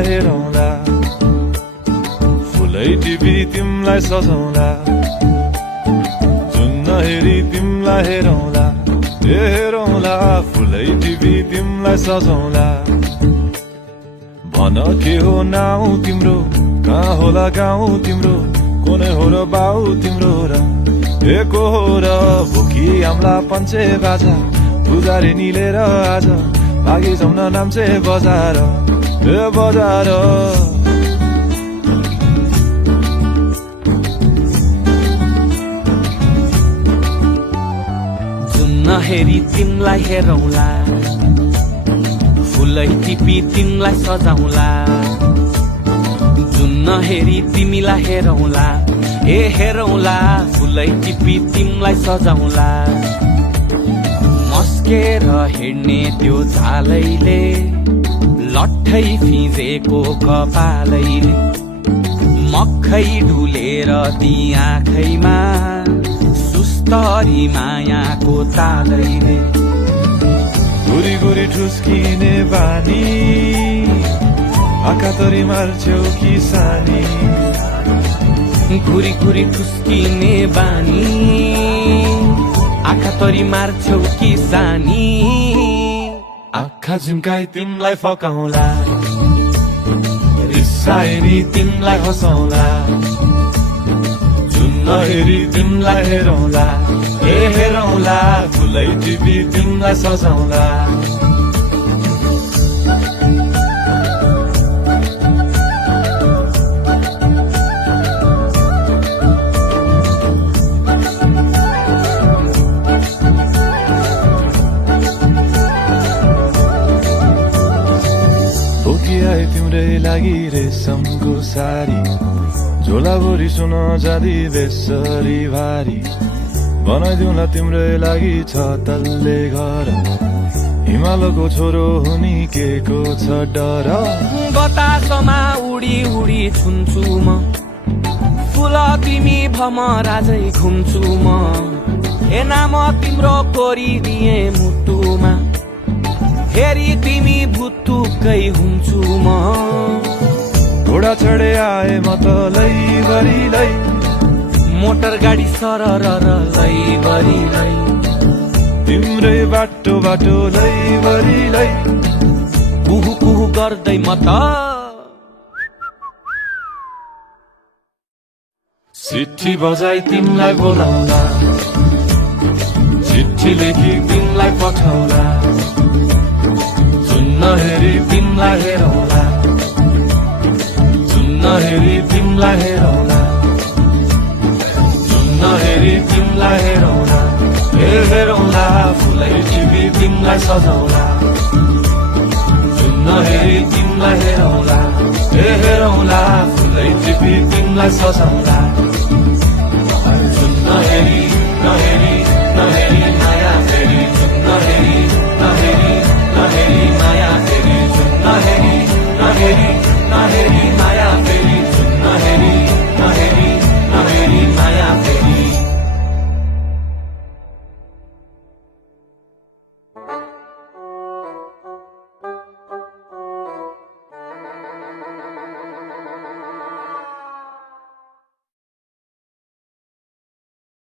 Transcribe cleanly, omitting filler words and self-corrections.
तिमलाई हेरौँला, फुलै टिपी तिमलाई सजाउँला, जुन हेरी तिमलाई हेरौँला, हेरौँला, फुलै टिपी तिमलाई सजाउँला। भन के हो नाउ तिम्रो, कहाँ होला गाउँ तिम्रो, कोनै हो र बाउ तिम्रो र को हो र भुकी आम्ला पञ्चे बाजा पुजारी निलेर आज भागी जाउन नाम्चे बजार बजार। जुन हेरी तिमलाई हेरौँला, फुलै टिपी तिमलाई सजाउँला, जुन हेरी तिमीलाई हेरौँला, हेरौँला, फुलै टिपी तिमलाई सजाउँला। मस्केर हिँड्ने त्यो झालैले, लट्ठै फिजेको कपालैले, मक्खै ढुलेर ती आँखैमा सुस्तरी मायाको तालैले। गुरी गुरी ठुस्किने बानी, आँखा तरी मार्छौ कि सानी, घुरी घुरी ठुस्किने बानी, आँखा तरी मार्छौ कि सानी। आँखा झुम्काई तिमलाई फकाउँला, रिसाएरी तिमलाई हँसाउँला, जुन हेरी तिमलाई हेरौँला, हेरौँला, फुलै टिपी तिमलाई सजाउँला। आए तिम्रै लागि रेशमको सारी, झोलाभरि सुन जाँदी बेसरी भारी, बनाइदिउँला तिम्रै लागि छ तल्ले घर, हिमालको छोरो हुनी के को छ डर। बतासमा उडी उडी छुन्छु म, फुल तिमी भमराजै घुम्छु म, हे नाम तिम्रो कोरिदिए मुटुमा, हेरी तिमी भुत्तुकै हुन्छु म। घोडा चढे आए म त लैभरि लै, मोटर गाडी सरर लैभरि लै, तिम्रै बाटो बाटो लैभरि लै, कुहु कुहु गर्दै म त चिठी बजाई तिमलाई बोलाउँला, चिठी लेखी तिमलाई पठाउँला, जुन हेरी तिमलाई हेरौँला, जुन हेरी तिमलाई हेरौँला, जुन हेरी तिमलाई हेरौँला, हेरौँला, फुलै टिपी तिमलाई सजाउँला, जुन हेरी तिमलाई हेरौँला, हेरौँला, फुलै टिपी तिमलाई सजाउँला, जुन हेरी